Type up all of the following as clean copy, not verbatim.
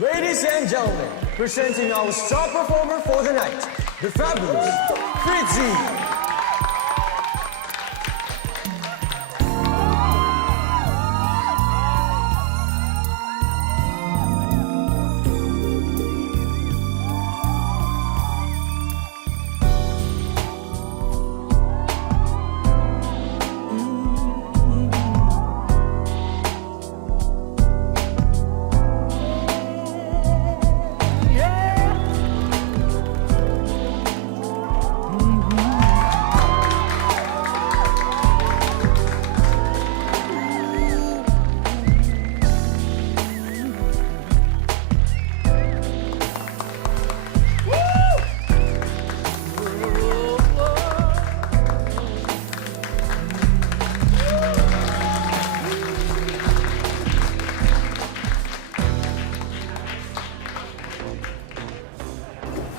Ladies and gentlemen, presenting our star performer for the night, the fabulous Fritzy.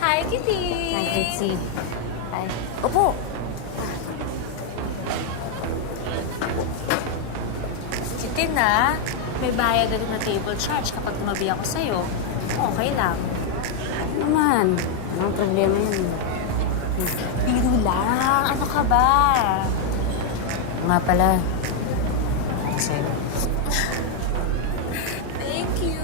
Hi, Kitty! Hi, Fritzy. Hi. Opo! Kitty na, may bayad na rin na table charge kapag tumabi ako sa'yo. Okay lang. Ano naman? Anong problema yun? Biro lang. Ano ka ba? Nga pala. Sa'yo. Thank you.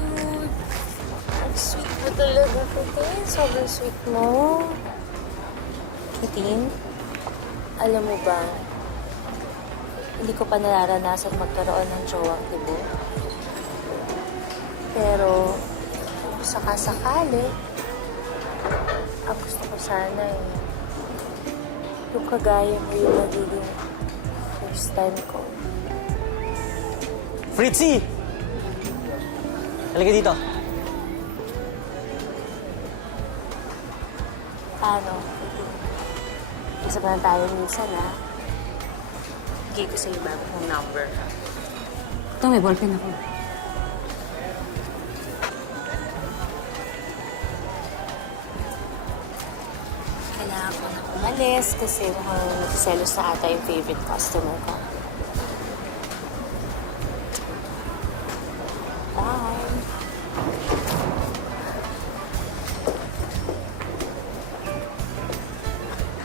Ang sweet mo talaga, Kitty. Sobrang sweet mo. Kitty, alam mo ba, hindi ko pa nararanasan magkaroon ng jowang tibo. Pero, kung sakasakali, ang gusto ko sana yung kagaya mo yung magiging first time ko. Fritzy! Halika dito. Paano? Isa ba na tayo minsan, ha? Bigay ko sa'yo bago kong number. Ito, may ballpen ako. Kailangan ko na umalis kasi mukhang nagsiselos na ata yung favorite customer ko. Bye!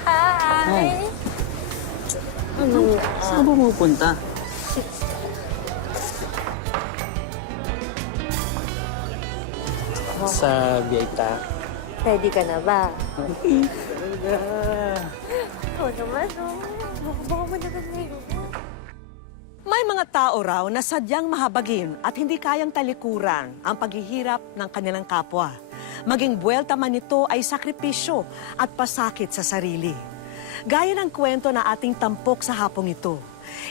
Hi! Ano? Saan ka ba pupunta? Sa Biayta. Ready ka na ba? Talaga. Oo naman, oh. Baka mo naman ngayon. May mga tao raw na sadyang mahabagin at hindi kayang talikuran ang paghihirap ng kanilang kapwa. Maging buwelta man ito ay sakripisyo at pasakit sa sarili. Gaya ng kwento na ating tampok sa hapong ito.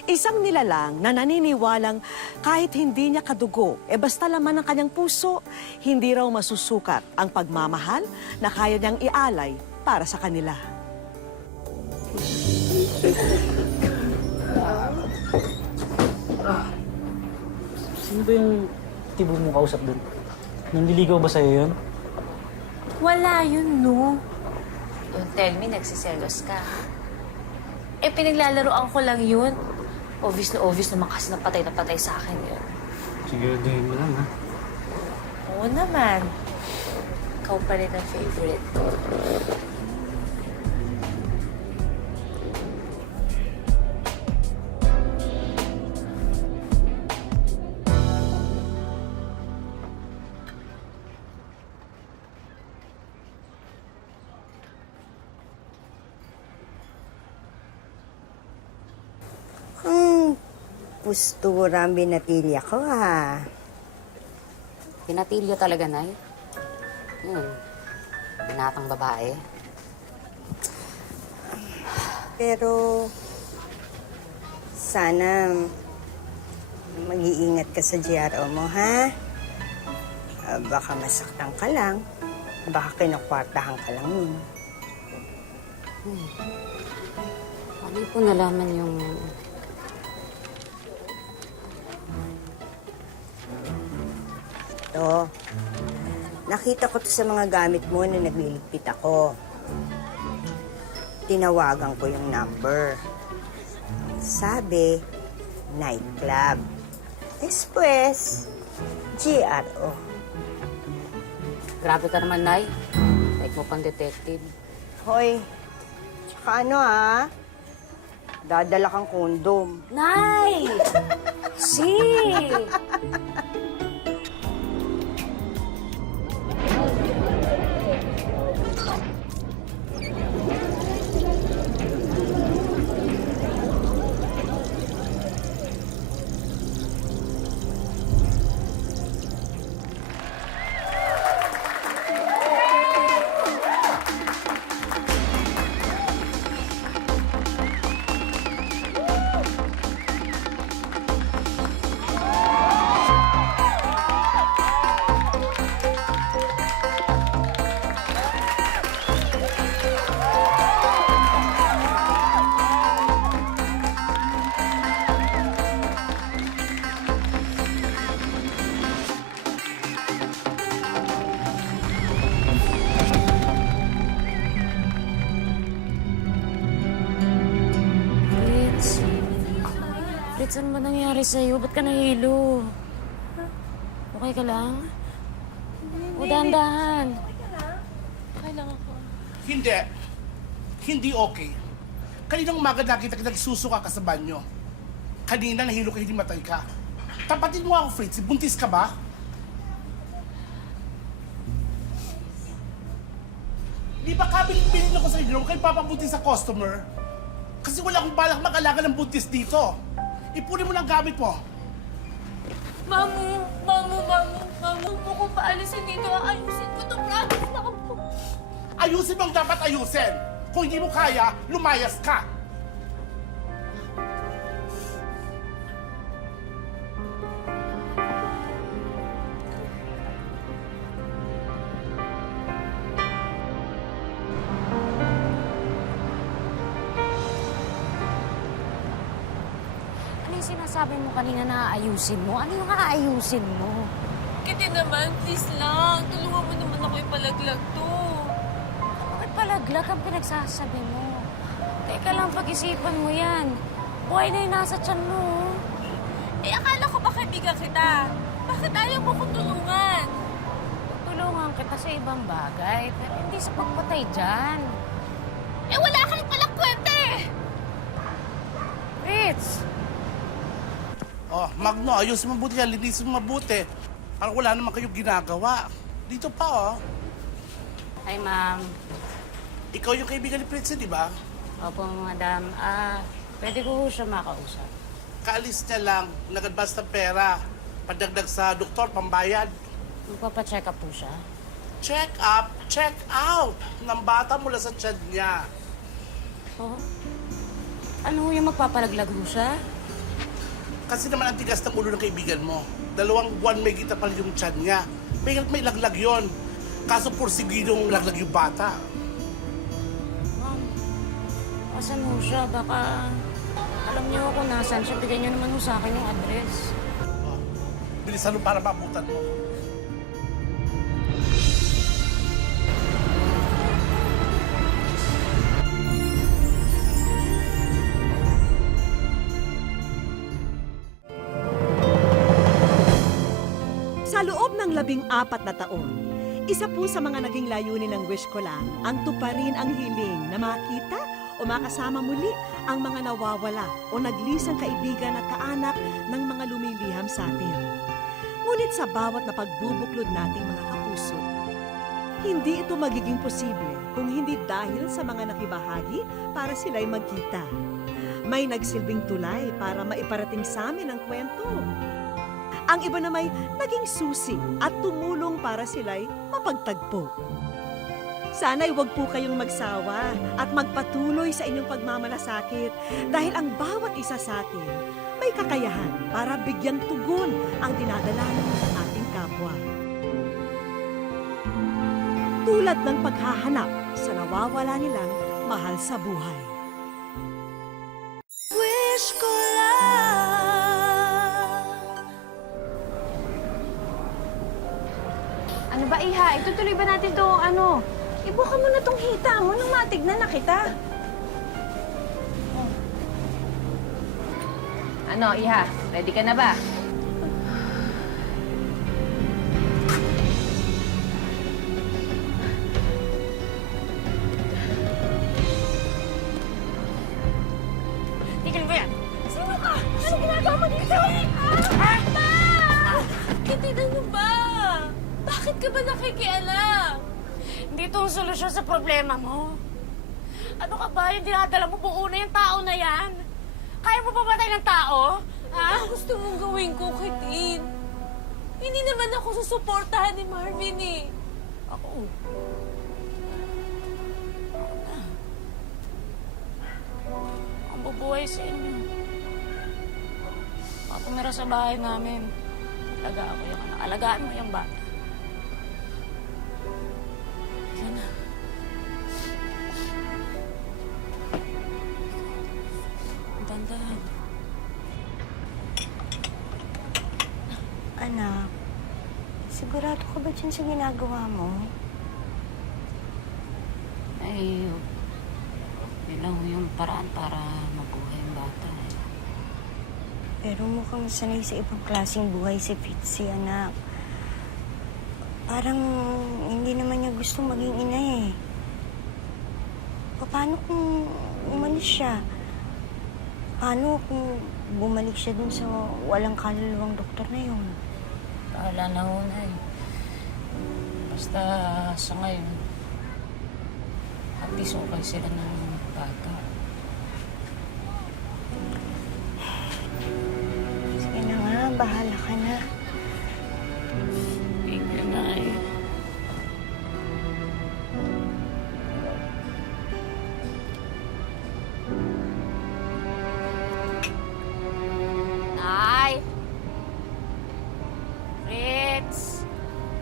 Isang nilalang na naniniwalang kahit hindi niya kadugo, basta laman ng kanyang puso, hindi raw masusukat ang pagmamahal na kaya niyang ialay para sa kanila. Sino ba yung tibo mo kausap doon? Nandiligaw ba sa'yo yun? Wala yun, no. Don't tell me nagsiselos ka. Pinaglalaroan ko lang yun. Obvious naman kasi na patay sa akin yun. Siguraduhin mo lang, ha? Oo naman. Ikaw pa rin ang favorite ko. Postura ang binatilya ko, ha? Pinatilyo talaga, Nay. Binatang babae. Pero, sana mag-iingat ka sa GRO mo, ha? Baka masaktan ka lang. Baka kinukwartahan ka lang yun. Paano po nalaman yung... Ito, nakita ko to sa mga gamit mo na nagliligpit ako. tinawagan ko yung number. Sabi, nightclub. Después, GRO. Grabe ka naman, Nay. Like mo pang detective. Hoy, tsaka ano dadala kang kondom. Nay! Si! Fritz, ano ba nangyari sa'yo? Ba't ka nahilo? Okay ka lang? O dahan-dahan. Okay lang ako. Hindi. Hindi okay. Kaninang umaga nakita ka nagsusuka ka sa banyo. Kanina nahilo ka, hindi matay ka. Tapatin mo ako, Fritz. Buntis ka ba? Di ba kabiling-bilin ako sa inyo kayo papabuntis sa customer? Kasi wala akong balak mag-alaga ng buntis dito. Ipunin mo ng gamit mo. Mamu, huwag mo ko paalisin dito. Ayusin ko to, promise na ako. Ayusin mo ang dapat ayusin. Kung hindi mo kaya, lumayas ka. Ano yung sinasabi mo kanina na aayusin mo? Ano yung aayusin mo? Kiti naman, please lang. Tulungan mo naman ako ipalaglag to. Bakit palaglag ang pinagsasabi mo? Teka lang, pag-isipan mo yan. Buhay na yung nasa tiyan mo. Eh, akala ko ba kaibigan kita? Bakit ayaw mo kong tulungan? Tulungan kita sa ibang bagay, pero hindi sa pagpatay dyan. Eh, wala kang palang kwenta eh! Fritz! Oh, Magno, ayusin mo mabuti yan. Linisin mo mabuti. Parang wala naman kayong ginagawa. Dito pa, oh. Hi, ma'am. Ikaw yung kaibigan ni Prince, di ba? Opo, madam. Pwede ko siya makausap. Kaalis niya lang, nag-advance ng pera. Padagdag sa doktor, pambayad. Magpapacheck up po siya. Check up, check out ng bata mula sa tiyan niya. Oh? Ano yung magpapalaglag ho siya? Kasi naman ang tigas ng ulo ng kaibigan mo. 2 buwan may kita pala yung tiyan niya. May laglag yon. Kaso porsigidong laglag yung bata. Ma'am, asan ho siya? Baka alam niyo kung nasan siya. Bigyan niyo naman ho sa akin yung address. Oh, bilisan mo para maabutan mo. Sa loob ng 14 na taon, isa po sa mga naging layunin ng Wish Ko Lang ang tuparin ang hiling na makita o makasama muli ang mga nawawala o naglisang kaibigan at kaanak ng mga lumiliham sa atin. Ngunit sa bawat na pagbubuklod nating mga kapuso, hindi ito magiging posible kung hindi dahil sa mga nakibahagi para sila'y magkita. May nagsilbing tulay para maiparating sa amin ang kwento. Ang iba na may naging susi at tumulong para sila'y mapagtagpo. Sana'y huwag po kayong magsawa at magpatuloy sa inyong pagmamalasakit dahil ang bawat isa sa atin may kakayahan para bigyang tugon ang dinadalanan ng ating kapwa. Tulad ng paghahanap sa nawawala nilang mahal sa buhay. Wish ko lang. Ano ba, Iha? Itutuloy ba natin to, Ibuka mo na tong hita mo nang matignan na kita. Ano, Iha? Ready ka na ba? Tigil mo yan! Sino ka? Ano ginagawa mo dito? Ma! Kitinan mo ba? Bakit ka ba nakikialam? Hindi ito ang solusyon sa problema mo. Ano ka ba? Yung dinadala mo buo na yung tao na yan? Kaya mo pa patay ng tao? Ha? Ano gusto mong gawin ko, Kitin? Hindi naman ako susuportahan ni Marvin eh. Ako. Ang bubuhay sa inyo. Tumira sa bahay namin. Alagaan ko yung anak. Alagaan mo yung bata. Yan na. Dandahan. Anak, sigurado ka ba dyan sa ginagawa mo? Ay, yun lang yung paraan para mabuhay yung bata. Pero mukhang sanay sa ibang klaseng buhay si Fitzy, anak. Parang hindi naman niya gusto maging ina eh. Paano kung umalis siya? Paano kung bumalik siya dun sa walang kaluluwang doktor na yun? Bahala na ho na eh. Basta sa ngayon, at least okay sila ng bata. Sige na nga, bahala ka na. Thank you na eh. Nay! Fritz!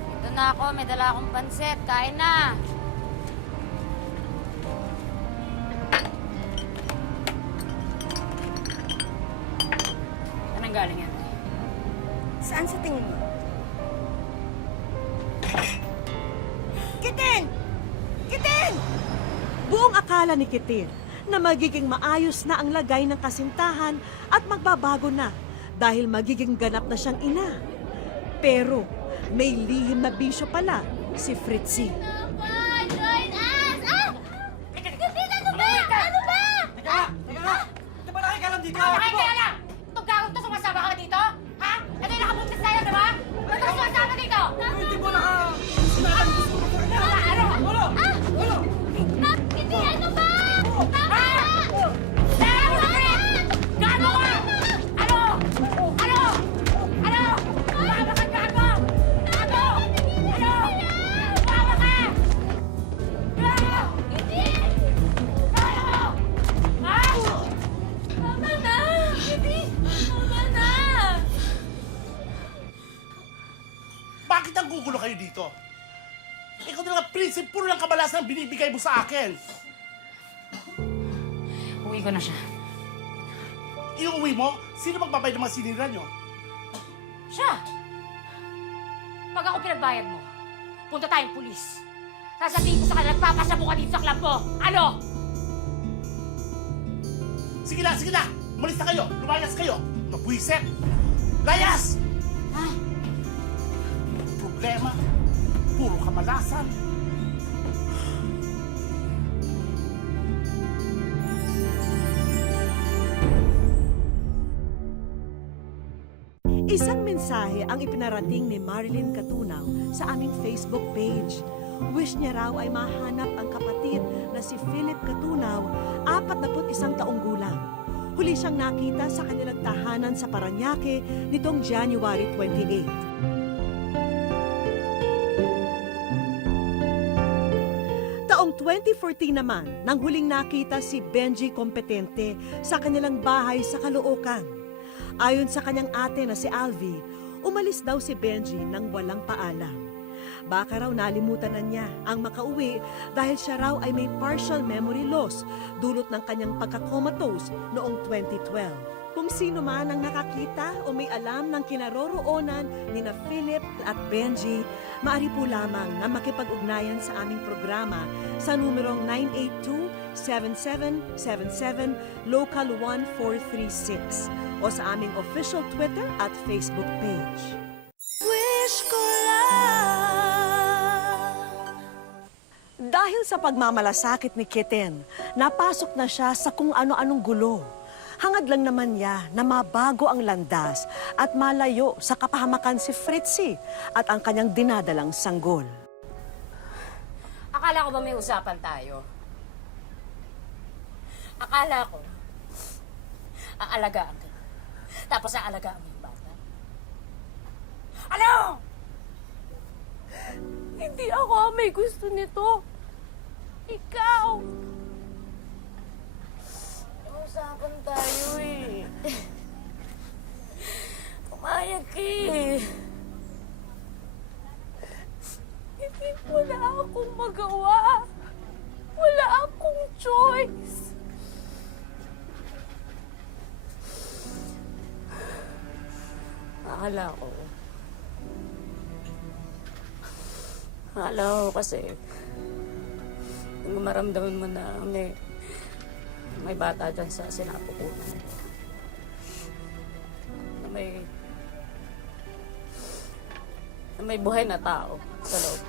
Ito na ako, may dala akong pansit. Kain na! Anong galing yan? Saan sa tingin mo? Kitin! Kitin! Buong akala ni Kitin na magiging maayos na ang lagay ng kasintahan at magbabago na dahil magiging ganap na siyang ina. Pero may lihim na bisyo pala si Fritzy. Join us! Ah! Kitin, ano ba? Ano ba? Teka nga! Hindi ba nakikialam dito? Nakikialam! Itong gawin to, sumasama ka dito? Ha? Ito yung nakabuntis tayo, diba? Ba't ako sumasama dito? Hindi mo naka... Ano? Kitin, ano ba? Ha? Tara mo, Fritz! Gago ka! Ano? Ano? Ano? Bumaba ka, gago! Gago! Ano? Bumaba ka! Gago! Kitin! Gago! Ha? Tama na! Kitin! Tama na! Bakit ang gugulo kayo dito? Ikaw na lang, prinsip, puro lang kabalasan ang binibigay mo sa akin. Uwi ko na siya. Iuwi mo, sino magbabayad ng mga sinira nyo? Siya! Pag ako pinagbayad mo, punta tayong pulis. Sasabihin ko sa kanila, nagpapasabo ka dito sa club mo. Ano? Sige na! Umalis na kayo! Lumayas kayo! Mabwiset! Layas! Ha? Problema, puro kamalasan. Isang mensahe ang ipinarating ni Marilyn Katunaw sa aming Facebook page. Wish niya raw ay mahanap ang kapatid na si Philip Katunaw, 41 taong gulang. Huli siyang nakita sa kanilang tahanan sa Parañaque nitong January 28. Taong 2014 naman, nang huling nakita si Benji Competente sa kanilang bahay sa Caloocan. Ayon sa kanyang ate na si Alvi, umalis daw si Benji nang walang paalam. Baka raw nalimutan na niya ang makauwi dahil siya raw ay may partial memory loss dulot ng kanyang pagka-comatose noong 2012. Kung sino man ang nakakita o may alam ng kinaroroonan ni na Philip at Benji, maaari po lamang na makipag-ugnayan sa aming programa sa numerong 0917-7777 Local 1436 o sa aming official Twitter at Facebook page. Wish ko lang. Dahil sa pagmamalasakit ni Kitten, napasok na siya sa kung ano-anong gulo. Hangad lang naman niya na mabago ang landas at malayo sa kapahamakan si Fritzy at ang kanyang dinadalang sanggol. Akala ko ba may usapan tayo? Akala ko, aalagaan ka. Tapos aalagaan mo yung bata. Ano? Hindi ako ang may gusto nito. Ikaw! May usapan tayo eh. Pumayag ka eh. Hindi wala akong magawa. Wala akong choice. Akala ko kasi nung maramdaman mo na may bata dyan sa sinapupunan. Na may buhay na tao sa loob.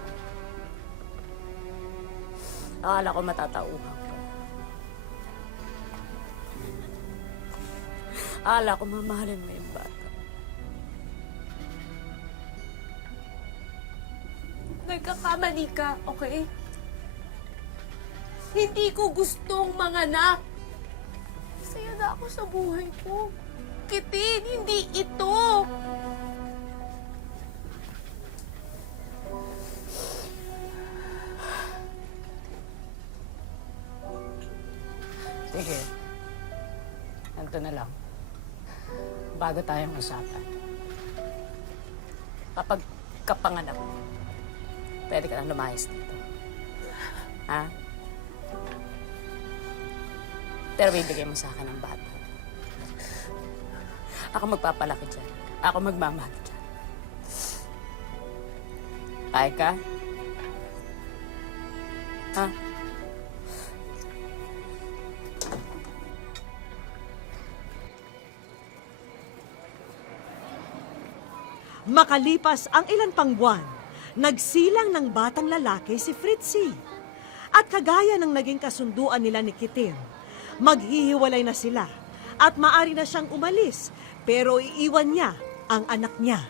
Akala ko matatauhan ka. Akala ko mamahalin mo yung bata. Nagkakamali ka, okay? Hindi ko gustong manganak. Masaya na ako sa buhay ko. Kitin, hindi ito. Sige. Ganito na lang. Bago tayong usapan. Kapag kapanganak, pwede ka lang lumayas dito. Ha? Pero bibigay mo sa akin ang bata. Ako magpapalaki dyan. Ako magmamahal dyan. Kaya ka? Ha? Makalipas ang ilan pang buwan, nagsilang ng batang lalaki si Fritzy. At kagaya ng naging kasunduan nila ni Kitten, maghihiwalay na sila at maari na siyang umalis, pero iiwan niya ang anak niya.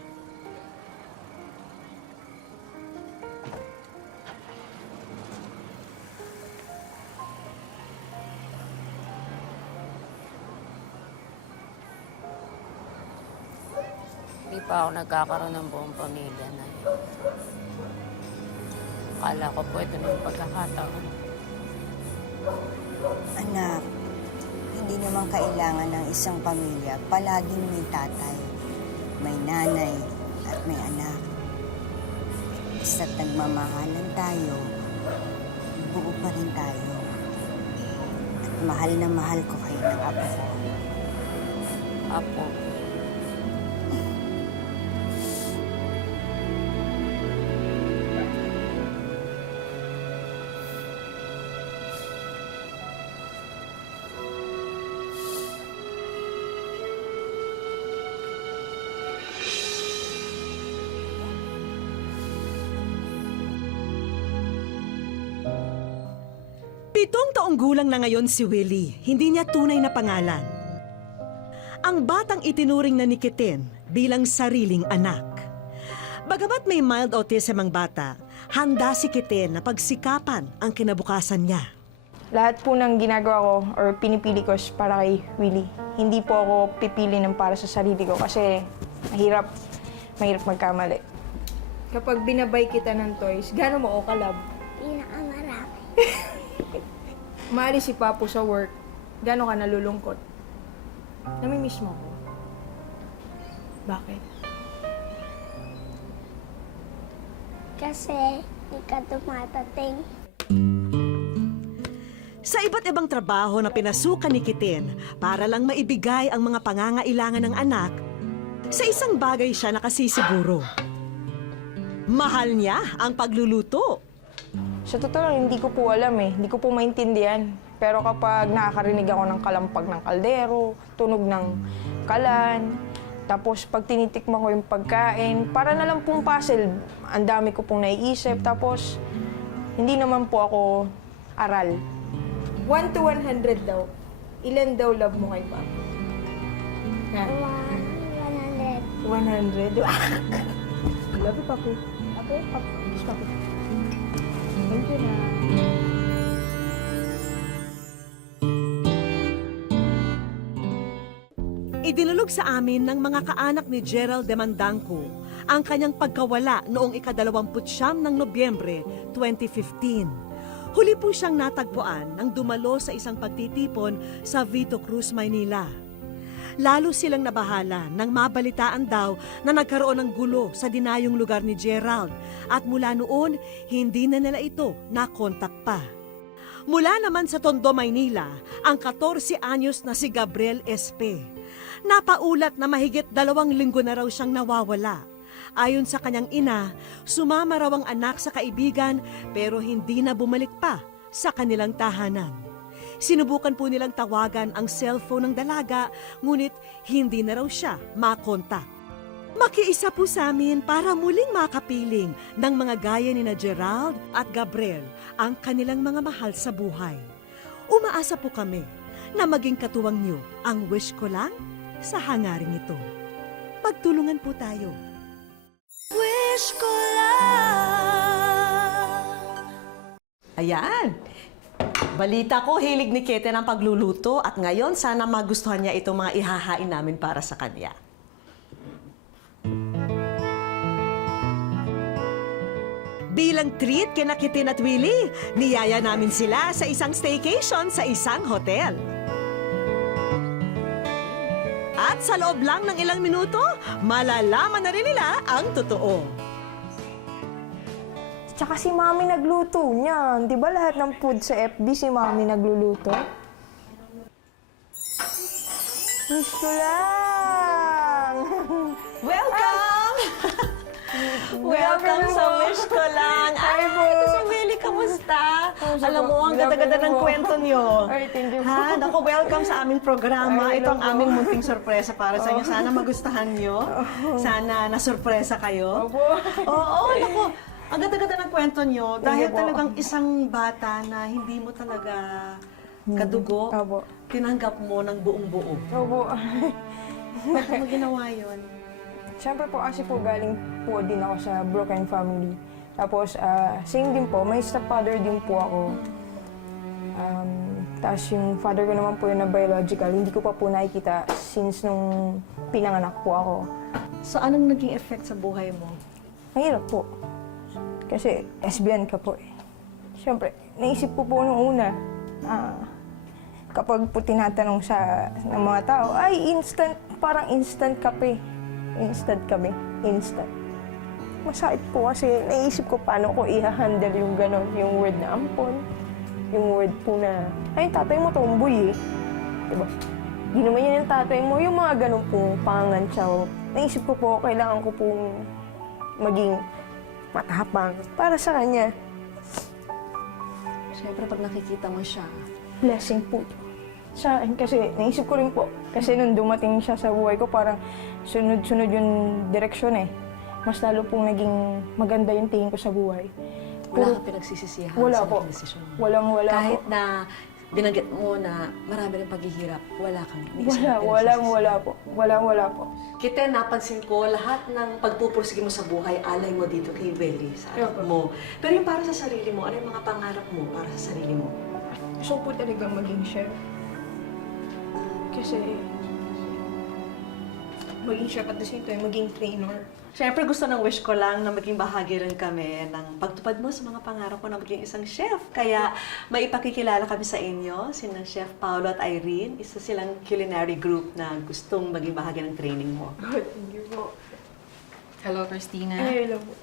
Hindi pa ako nagkakaroon ng buong pamilya na yun. Akala ko po ito ng pagkakataon. Anak, hindi naman kailangan ng isang pamilya. Palaging may tatay, may nanay, at may anak. Basta't nagmamahalan tayo, buo pa rin tayo. At mahal na mahal ko kayo ng apo ko. Apo. Pitong taong gulang na ngayon si Willie, hindi niya tunay na pangalan. Ang batang itinuring na ni Kitten bilang sariling anak. Bagamat may mild autism ang bata, handa si Kitten na pagsikapan ang kinabukasan niya. Lahat po ng ginagawa ko or pinipili ko is para kay Willie. Hindi po ako pipili ng para sa sarili ko kasi mahirap magkamali. Kapag binabay kita ng toys, gaano mo o kalab? Pinakamarami. Maalis si Papo sa work, gaano ka nalulungkot? Namimiss mo ko. Bakit? Kasi hindi ka tumatating. Sa iba't ibang trabaho na pinasukan ni Kitten para lang maibigay ang mga pangangailangan ng anak, sa isang bagay siya nakasisiguro. Mahal niya ang pagluluto. Sa totoo lang, hindi ko po alam eh. Hindi ko po maintindihan Pero kapag nakakarinig ako ng kalampag ng kaldero, tunog ng kalan, tapos pag tinitikman ko yung pagkain, para na lang pong puzzle, ang dami ko pong naiisip. Tapos, hindi naman po ako aral. 1 to 100 daw. Ilan daw love mo kay Papa? 100. 100? Love you, Papu. Papu, Papu. Yes, Papu. Thank you na. Idinulog sa amin ng mga kaanak ni Gerald de Mandanco ang kanyang pagkawala noong ika-29 ng Nobyembre 2015. Huli po siyang natagpuan nang dumalo sa isang pagtitipon sa Vito Cruz, Maynila. Lalo silang nabahala nang mabalitaan daw na nagkaroon ng gulo sa dinayong lugar ni Gerald at mula noon, hindi na nila ito nakontak pa. Mula naman sa Tondo, Maynila, ang 14 anyos na si Gabriel Espe. Napaulat na mahigit 2 linggo na raw siyang nawawala. Ayon sa kanyang ina, sumama raw ang anak sa kaibigan pero hindi na bumalik pa sa kanilang tahanan. Sinubukan po nilang tawagan ang cellphone ng dalaga, ngunit hindi na raw siya makontak. Makiisa po sa amin para muling makapiling ng mga gaya ni na Gerald at Gabriel ang kanilang mga mahal sa buhay. Umaasa po kami na maging katuwang niyo ang wish ko lang sa hangaring ito. Pagtulungan po tayo. Wish ko lang. Ayan. Balita ko, hilig ni Kete ng pagluluto at ngayon sana magustuhan niya itong mga ihahain namin para sa kanya. Bilang treat kina Kitin at Willie, niyaya namin sila sa isang staycation sa isang hotel. At sa loob lang ng ilang minuto, malalaman na rin nila ang totoo. Tsaka si Mami nagluto niyan. Di ba lahat ng food sa FB si Mami nagluluto? Wish ko lang! Welcome! Welcome sa Wish Ko Lang. Ay, ito si Willie, kamusta? Alam mo, ang ganda-ganda ng kwento niyo. Ay, thank you po. Ha, naku, welcome sa aming programa. Ito ang aming munting sorpresa para sa inyo. Sana magustuhan niyo. Sana nasurpresa kayo. Oo, naku. Ang ganda-ganda ng kwento niyo. Dahil talagang isang bata na hindi mo talaga kadugo, Opo. tinanggap mo ng buong-buo. Opo. Bakit mo ginawa yun? Siyempre po kasi po galing po din ako sa broken family. Tapos same din po, may stepfather din po ako. Tapos yung father ko naman po yun na biological, hindi ko pa po nakikita since nung pinanganak po ako. So, anong naging effect sa buhay mo? Mahirap po. Kasi lesbian ka po eh. Siyempre, naisip ko po nung una, kapag po tinatanong ng mga tao, ay instant, parang instant kape. Instant kami. Instant. Masakit po kasi naisip ko paano ko i-handle yung gano'n, yung word na ampon, yung word po na, ay, tatay mo tomboy eh. Diba? Di naman yan yung tatay mo, yung mga gano'n pong pangangantsaw. Naisip ko po, kailangan ko pong maging matapang para sa kanya. Siyempre, pag nakikita mo siya, Blessing po sa akin kasi naisip ko rin po. Kasi nung dumating siya sa buhay ko, parang sunod-sunod yung direksyon eh. Mas lalo pong naging maganda yung tingin ko sa buhay. wala ka pinagsisisihan Wala sa po. desisyon mo. Wala Kahit po. na binanggit mo na marami ng paghihirap, wala kang iniisip Wala po. Wala po. Kita, napansin ko, lahat ng pagpupursige mo sa buhay, alay mo dito kay Willie, sa anak mo. Pero yung para sa sarili mo, ano yung mga pangarap mo para sa sarili mo? Gusto po talaga maging chef. Kasi maging chef at the same time, maging trainer. Siyempre, gusto ng wish ko lang na maging bahagi rin kami ng pagtupad mo sa mga pangarap mo na maging isang chef. Kaya maipakikilala kami sa inyo, sina Chef Paolo at Irene. Isa silang culinary group na gustong maging bahagi ng training mo. Thank you po. Hello, Christina. Ay, hello po.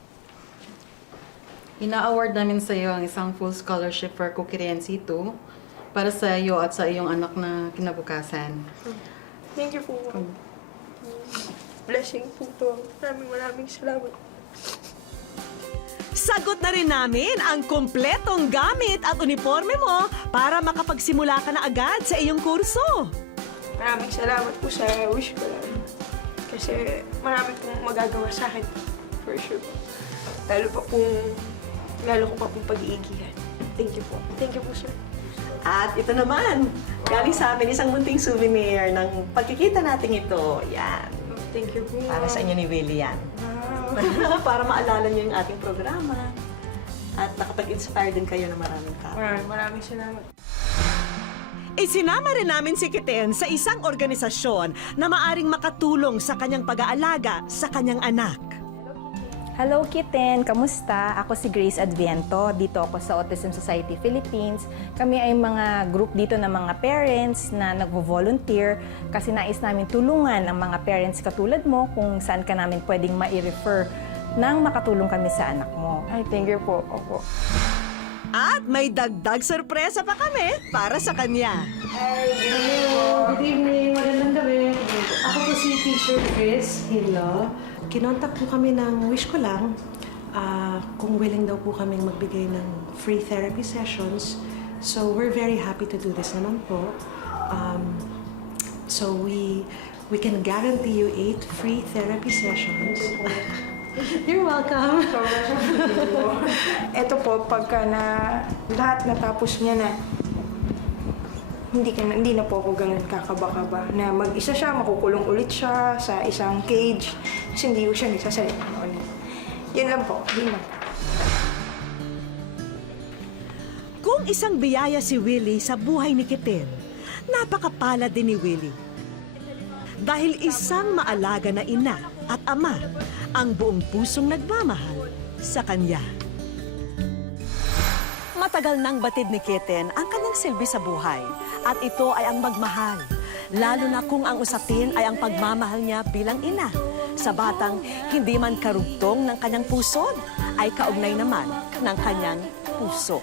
Ina-award namin sa iyo ang isang full scholarship for Cookery NC2 para sa iyo at sa iyong anak na kinabukasan. Thank you po. Blessing po to. Maraming salamat. Nasagot na rin namin ang kumpletong gamit at uniforme mo para makapagsimula ka na agad sa iyong kurso. Maraming salamat po sa wish ko lang. Kasi marami pong magagawa sa akin. For sure po. Lalo ko pa pong pag-iigihan. Thank you po. Thank you po, sir. At ito naman, galing sa amin isang munting souvenir ng pagkikita natin ito. Yan. Thank you po. Para sa inyo ni Willie yan. Wow. Para maalala niyo yung ating programa. At nakapag-inspire din kayo ng maraming tao. Maraming salamat. Isinama rin namin si Kiten sa isang organisasyon na maaring makatulong sa kanyang pag-aalaga sa kanyang anak. Hello Kitten! Kamusta? Ako si Grace Adviento. Dito ako sa Autism Society Philippines. Kami ay mga group dito ng mga parents na nagvo-volunteer kasi nais namin tulungan ang mga parents katulad mo kung saan ka namin pwedeng ma-refer nang makatulong kami sa anak mo. Ay, thank you po. Opo. At may dagdag sorpresa pa kami para sa kanya. Good evening, magandang gabi. Ako po si Teacher Chris Hilo. Kinontak po kami ng Wish Ko Lang kung willing daw po kaming magbigay ng free therapy sessions. So we're very happy to do this naman po. So we can guarantee you 8 free therapy sessions. You're welcome. Ito po, pagka na lahat natapos niya na, hindi na po ako ganun kakaba-kaba. Na mag-isa siya, makukulong ulit siya sa isang cage. Kasi hindi ko siya nagsasalita na ulit. Yun lang po, yun lang. Kung isang biyaya si Willie sa buhay ni Kiten, napakapalad din ni Willie. Dahil isang maalaga na ina at ama ang buong pusong nagmamahal sa kanya. Matagal nang batid ni Kiten ang kanyang silbi sa buhay at ito ay ang magmahal. Lalo na kung ang usapin ay ang pagmamahal niya bilang ina sa batang hindi man karugtong ng kanyang puso ay kaugnay naman ng kanyang puso.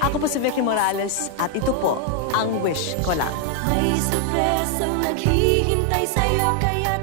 Ako po si Vicky Morales at ito po ang Wish Ko Lang. May sorpresang naghihintay sa'yo kaya't